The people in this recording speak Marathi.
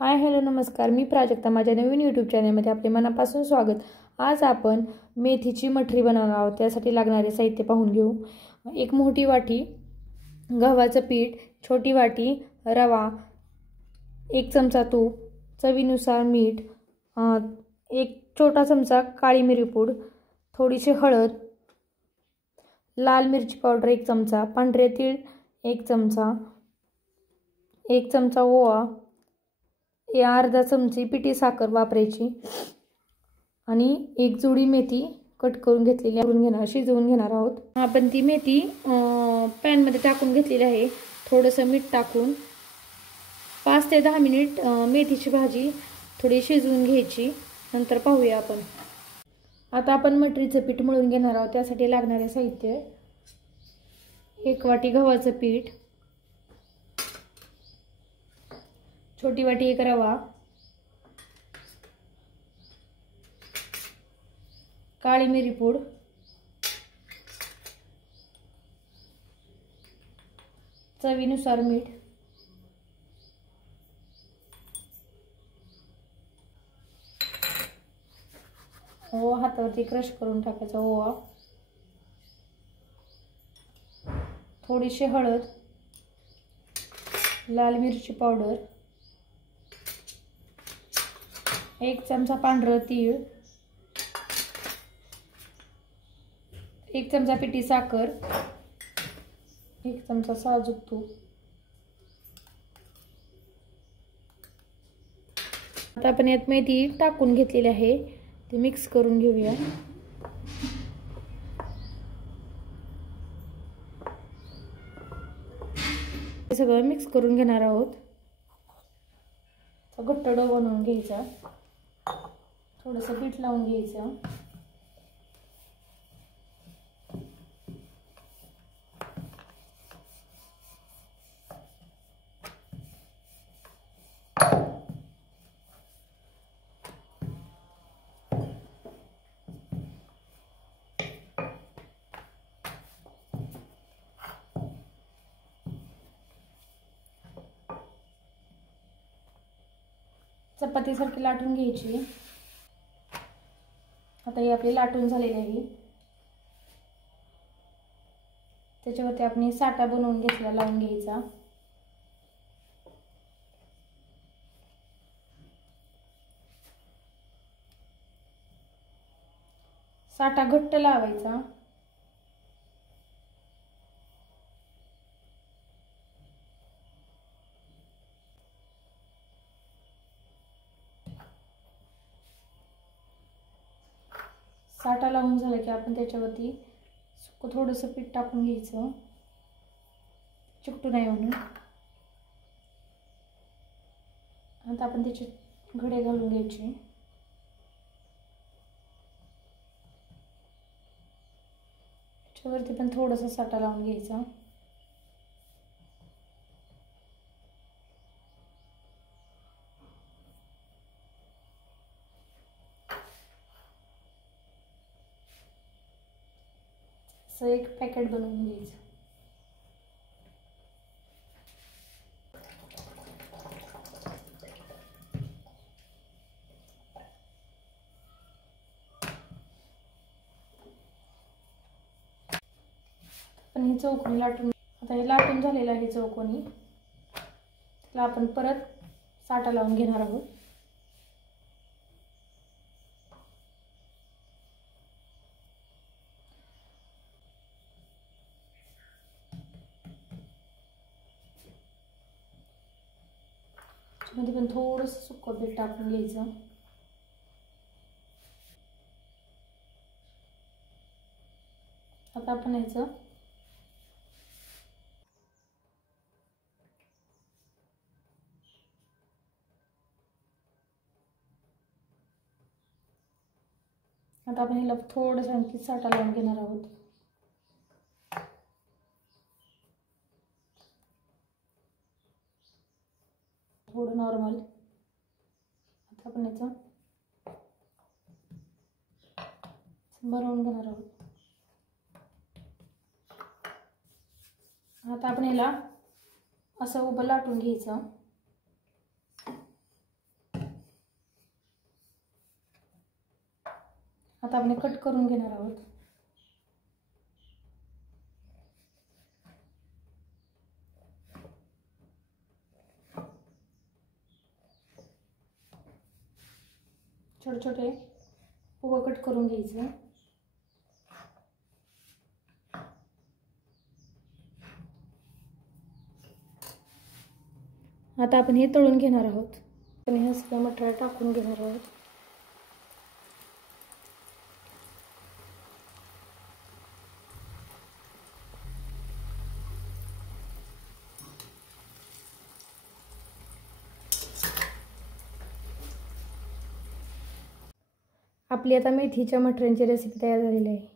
हाय हॅलो नमस्कार, मी प्राजक्ता. माझ्या नवीन यूट्यूब चॅनलमध्ये आपले मनापासून स्वागत. आज आपण मेथीची मठरी बनवणार आहोत. त्यासाठी लागणारे साहित्य पाहून घेऊ. एक मोठी वाटी गव्हाचं पीठ, छोटी वाटी रवा, 1 चमचा तूप, चवीनुसार मीठ, 1 छोटा चमचा काळी मिरी पूड, थोडीशी हळद, लाल मिरची पावडर 1 चमचा, पांढरे तीळ 1 चमचा, 1 चमचा ओवा, अर्धा चमची पिठी साखर वापरायची आणि 1 जुडी मेथी कट करून घेतलेली शिजवून घेणार आहोत. आपण ती मेथी पॅन मध्ये टाकून घेतलेली आहे. थोडंसं मीठ टाकून 5 ते 10 मिनिट मेथीची भाजी थोडी शिजवून घ्यायची. नंतर पाहूया आपण. आता आपण मटरीचं पीठ मळून घेणार आहोत. त्यासाठी लागणारे साहित्य: 1 वाटी गव्हाचं पीठ, छोटी वाटी 1 रवा, काळी मिरी पूड, चवीनुसार मीठ, ओवा हातावरती क्रश करून टाकायचा ओवा, थोडीशी हळद, लाल मिरची पावडर, 1 चमचा पांढरं तीळ, 1 चमचा पिठी साखर, 1 चमचा साजूक तूप. आता आपण यात मेथी टाकून घेतलेली आहे, ते मिक्स करून घेऊया. हे सगळं मिक्स करून घेणार आहोत. घट्ट डो बनवून घ्यायचा, थोडंसं पीठ लावून घ्यायचं. चपातीसारखी लाटून घ्यायची. आता ही आपली लाटून झालेली आहे. त्याच्यावरती आपण साठा बनवून घेतला लावून घ्यायचा. साठा घट्ट लावायचा. साठा लावून झाला की आपण त्याच्यावरती थोडंसं पीठ टाकून घ्यायचं, चिकटू नाही म्हणून. आता आपण त्याचे घडे घालून घ्यायचे. त्याच्यावरती पण थोडंसं साठा लावून घ्यायचा. असं एक पॅकेट बनवून घ्यायचं. पण हे चौकोनी लाटून, आता हे लाटून झालेलं आहे चौकोनी. त्याला आपण परत साठा लावून घेणार आहोत. मध्ये पण थोडंसं सुकं पीठ टाकून घ्यायचं. आता आपण याचं ह्याला थोडंसं आणखी साठा लावून घेणार आहोत. थोडं नॉर्मल. आता आपण याचं बनवून घेणार आहोत. आता आपण याला असं उभं लाटून घ्यायचं. आता आपण कट करून घेणार आहोत. छोटे छोटे पोहे कट करून घ्यायचे. आता आपण हे तळून घेणार आहोत. आपण हे सगळं मटेरियल टाकून घेणार आहोत. आपली आता मेथीच्या मटऱ्यांची रेसिपी तयार झालेली आहे.